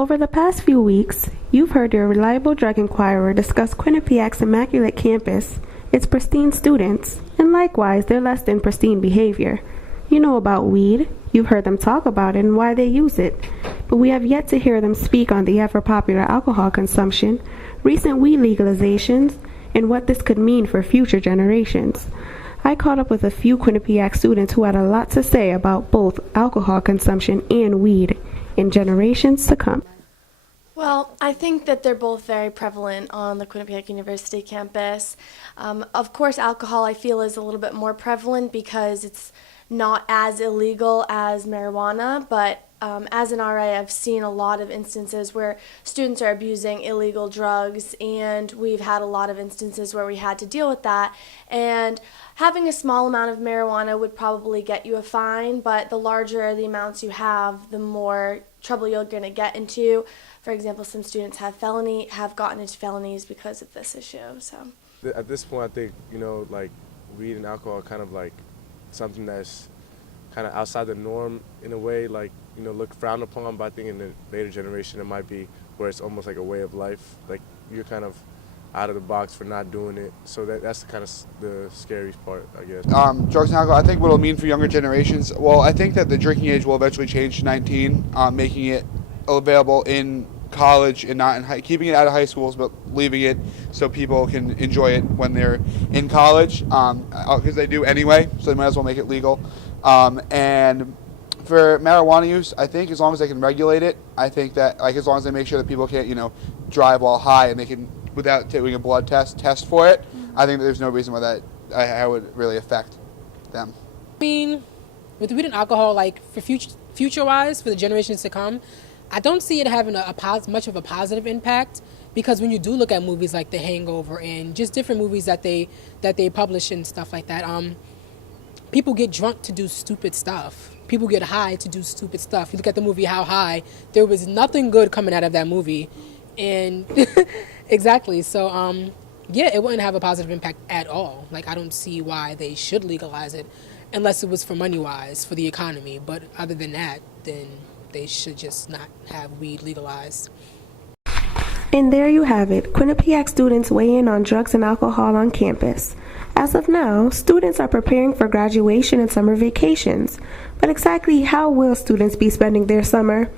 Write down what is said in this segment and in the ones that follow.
Over the past few weeks, you've heard your reliable drug inquirer discuss Quinnipiac's immaculate campus, its pristine students, and likewise their less than pristine behavior. You know about weed, you've heard them talk about it and why they use it, but we have yet to hear them speak on the ever-popular alcohol consumption, recent weed legalizations, and what this could mean for future generations. I caught up with a few Quinnipiac students who had a lot to say about both alcohol consumption and weed in generations to come. Well, I think that they're both very prevalent on the Quinnipiac University campus. Of course, alcohol I feel is a little bit more prevalent because it's not as illegal as marijuana, but as an RA, I've seen a lot of instances where students are abusing illegal drugs, and we've had a lot of instances where we had to deal with that. And having a small amount of marijuana would probably get you a fine, but the larger the amounts you have, the more trouble you're going to get into. For example, some students have gotten into felonies because of this issue. So at this point, I think, like weed and alcohol are kind of like something that's kind of outside the norm in a way, like, look frowned upon, but I think in the later generation it might be where it's almost like a way of life. Like you're kind of out of the box for not doing it. So that's kind of the scariest part, I guess. Drugs and alcohol, I think what it'll mean for younger generations, well, I think that the drinking age will eventually change to 19, making it available in college and not in keeping it out of high schools, but leaving it so people can enjoy it when they're in college, because they do anyway, so they might as well make it legal. And for marijuana use, I think as long as they can regulate it, I think that as long as they make sure that people can't, drive while high and they can, without doing a blood test for it, I think that there's no reason why that I would really affect them. I mean, with weed and alcohol, for future-wise, for the generations to come, I don't see it having much of a positive impact, because when you do look at movies like The Hangover and just different movies that they publish and stuff like that, people get drunk to do stupid stuff. People get high to do stupid stuff. You look at the movie How High, there was nothing good coming out of that movie. And exactly, so yeah, it wouldn't have a positive impact at all. I don't see why they should legalize it unless it was for money-wise, for the economy. But other than that, then they should just not have weed legalized. And there you have it, Quinnipiac students weigh in on drugs and alcohol on campus. As of now, students are preparing for graduation and summer vacations. But exactly how will students be spending their summer?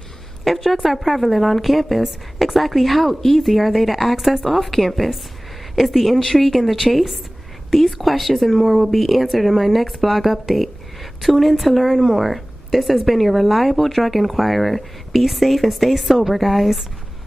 If drugs are prevalent on campus, exactly how easy are they to access off campus? Is the intrigue in the chase? These questions and more will be answered in my next blog update. Tune in to learn more. This has been your reliable drug inquirer. Be safe and stay sober, guys.